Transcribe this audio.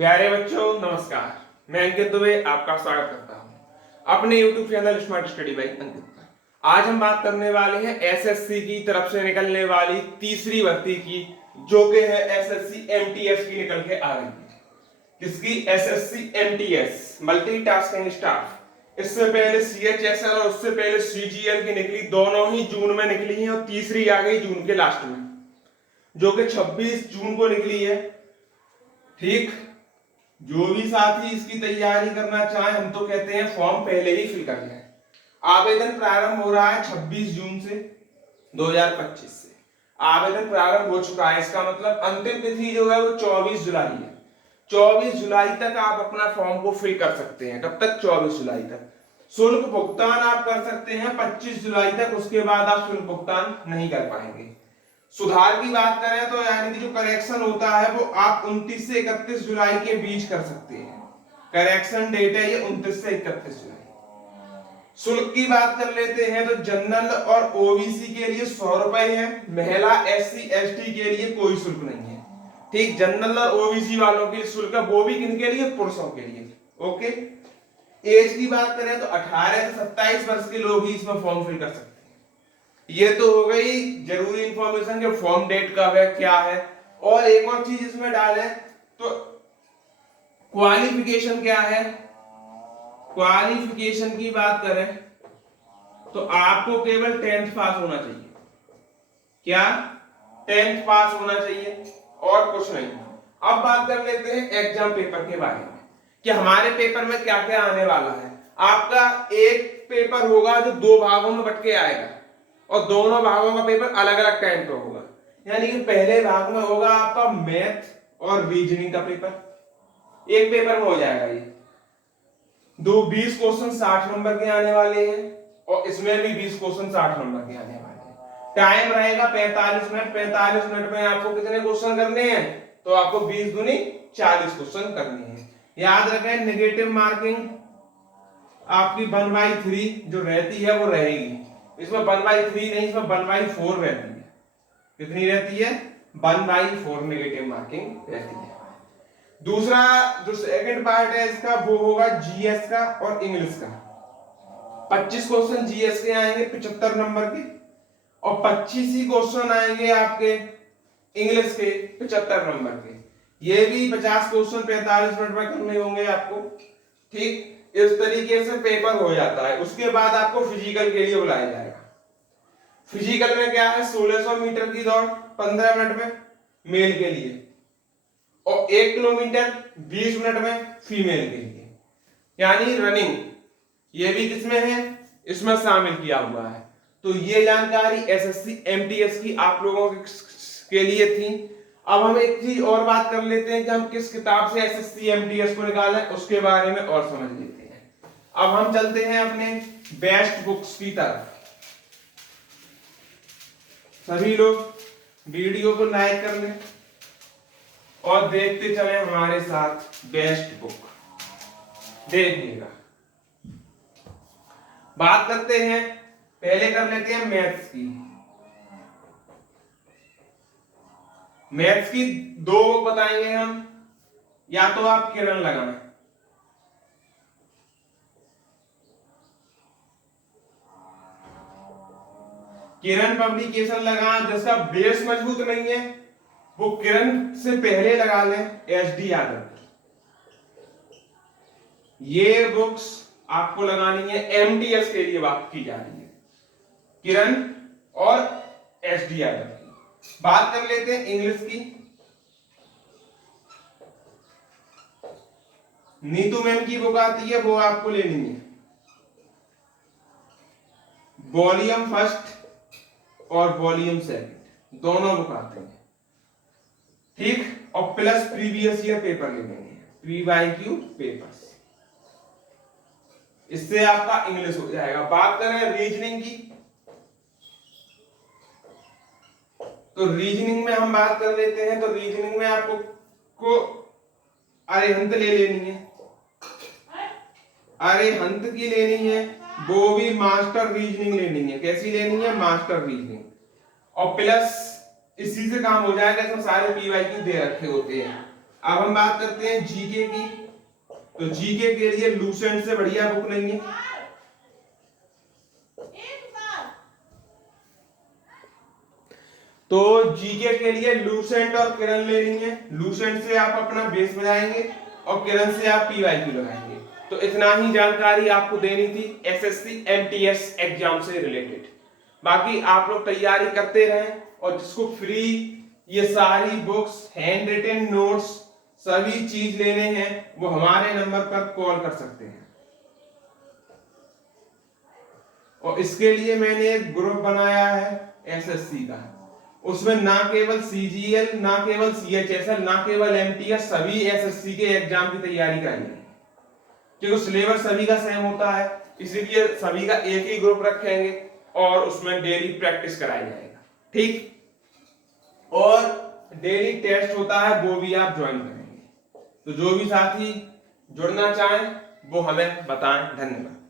प्यारे बच्चों नमस्कार। मैं अंकित दुबे आपका स्वागत करता हूं अपने YouTube channel smart study by Ankit पर। आज हम बात करने वाले हैं एसएससी की तरफ से निकलने वाली तीसरी भर्ती की, जो कि है एसएससी एमटीएस की निकल के आ रही है। किसकी? SSC MTS, multitasking staff. इससे पहले सीएचएसएल और उससे पहले सीजीएल की निकली, दोनों ही जून में निकली हैं और तीसरी आ गई जून के लास्ट में, जो कि 26 जून को निकली है। ठीक, जो भी साथी इसकी तैयारी करना चाहे, हम तो कहते हैं फॉर्म पहले ही फिल कर लें। आवेदन प्रारंभ हो रहा है 26 जून से 2025 से आवेदन प्रारंभ हो चुका है। इसका मतलब अंतिम तिथि जो है वो 24 जुलाई है। 24 जुलाई तक आप अपना फॉर्म को फिल कर सकते हैं। कब तक? 24 जुलाई तक। शुल्क भुगतान आप कर सकते हैं 25 जुलाई तक, उसके बाद आप शुल्क भुगतान नहीं कर पाएंगे। सुधार की बात करें तो यानी कि जो करेक्शन होता है वो आप 29 से 31 जुलाई के बीच कर सकते हैं। करेक्शन डेट है ये 29 से 31 जुलाई। शुल्क की बात कर लेते हैं तो जनरल और ओबीसी के लिए 100 रुपए है, महिला एससी एसटी के लिए कोई शुल्क नहीं है। ठीक, जनरल और ओबीसी वालों के शुल्क है, वो भी किनके लिए? पुरुषों के लिए। ओके, एज की बात करें तो 18 से 27 वर्ष के लोग ही इसमें फॉर्म फिल कर सकते हैं। ये तो हो गई जरूरी इंफॉर्मेशन के फॉर्म डेट कब है क्या है। और एक और चीज इसमें डालें तो क्वालिफिकेशन क्या है। क्वालिफिकेशन की बात करें तो आपको केवल 10th पास होना चाहिए। क्या? 10th पास होना चाहिए और कुछ नहीं। अब बात कर लेते हैं एग्जाम पेपर के बारे में कि हमारे पेपर में क्या क्या आने वाला है। आपका एक पेपर होगा जो 2 भागों में बट के आएगा और दोनों भागों का पेपर अलग अलग टाइम पे होगा। यानी कि पहले भाग में होगा आपका मैथ और रीजनिंग का पेपर, एक पेपर में हो जाएगा ये। 20 क्वेश्चन 60 नंबर के आने वाले हैं और इसमें भी 20 क्वेश्चन 60 नंबर के आने वाले हैं। टाइम रहेगा 45 मिनट। 45 मिनट में आपको कितने क्वेश्चन करने हैं? तो आपको 20 दूनी 40 क्वेश्चन करने हैं। याद रखें, नेगेटिव मार्किंग आपकी 1/3 जो रहती है वो रहेगी। इसमें 1/3 नहीं, इसमें 1/4 रहती है। कितनी रहती है? 1/4 नेगेटिव मार्किंग रहती है। दूसरा जो सेकंड पार्ट है इसका वो होगा जीएस का और इंग्लिश का। 25 क्वेश्चन जीएस के आएंगे 75 नंबर के और 25 ही क्वेश्चन आएंगे आपके इंग्लिश के 75 नंबर के। ये भी 50 क्वेश्चन 45 मिनट में करने होंगे आपको। ठीक, इस तरीके से पेपर हो जाता है। उसके बाद आपको फिजिकल के लिए बुलाया जाएगा। फिजिकल में क्या है? 1600 मीटर की दौड़ 15 मिनट में मेल के लिए और 1 किलोमीटर 20 मिनट में फीमेल के लिए, यानी रनिंग। ये भी किसमें है? इसमें शामिल किया हुआ है। तो ये जानकारी एसएससी एमटीएस की आप लोगों के लिए थी। अब हम एक चीज और बात कर लेते हैं कि हम किस किताब से एसएससी एमटीएस को निकालें, उसके बारे में और समझ लेते हैं। अब हम चलते हैं अपने बेस्ट बुक्स की तरफ। सभी लोग वीडियो को लाइक कर लें और देखते चले हमारे साथ बेस्ट बुक। देखिएगा, बात करते हैं, पहले कर लेते हैं मैथ्स की। मैथ्स की 2 बुक बताएंगे हम, या तो आप किरण लगाएं। किरण पब्लिकेशन लगाएं। जिसका बेस मजबूत नहीं है वो किरण से पहले लगा लें एसडी यादव। ये बुक्स आपको लगानी है, एमटीएस के लिए बात की जा रही है, किरण और एसडी यादव की। बात कर लेते हैं इंग्लिश की। नीतू मैम की बुक आती है, वो आपको लेनी है। वॉल्यूम फर्स्ट और वॉल्यूम सेकंड दोनों बुक आते हैं। ठीक, और प्लस प्रीवियस ईयर पेपर ले लेंगे, प्रीवाईक्यू पेपर्स। इससे आपका इंग्लिश हो जाएगा। बात करें रीजनिंग की तो रीजनिंग में हम बात कर लेते हैं। तो रीजनिंग में आपको अरिहंत ले लेनी है। अरिहंत की लेनी है, वो भी मास्टर रीजनिंग लेनी है। कैसी लेनी है? Master reasoning. और प्लस इसी से काम हो जाएगा, इसमें सारे पीवाईक्यू दे रखे होते हैं। अब हम बात करते हैं जीके की। तो जीके के लिए लूसेंट से बढ़िया बुक नहीं है। तो जीके के लिए लूसेंट और किरण ले रही है। लूसेंट से आप अपना बेस बजाएंगे और किरण से आप पीवाईक्यू लगाएंगे। तो इतना ही जानकारी आपको देनी थी एसएससी एमटीएस एग्जाम से रिलेटेड। बाकी आप लोग तैयारी करते रहें, और जिसको फ्री ये सारी बुक्स, हैंड रिटन नोट्स, सभी चीज लेने हैं वो हमारे नंबर पर कॉल कर सकते हैं। और इसके लिए मैंने एक ग्रुप बनाया है एसएससी का। उसमें ना केवल सीजीएल, ना केवल सीएचएसएल, ना केवल एमटीएस, सभी एसएससी के एग्जाम की तैयारी करेंगे, क्योंकि सिलेबस सभी का सेम होता है। इसलिए सभी का एक ही ग्रुप रखेंगे और उसमें डेली प्रैक्टिस कराया जाएगा। ठीक, और डेली टेस्ट होता है, वो भी आप ज्वाइन करेंगे। तो जो भी साथी जुड़ना चाहें वो हमें बताएं। धन्यवाद।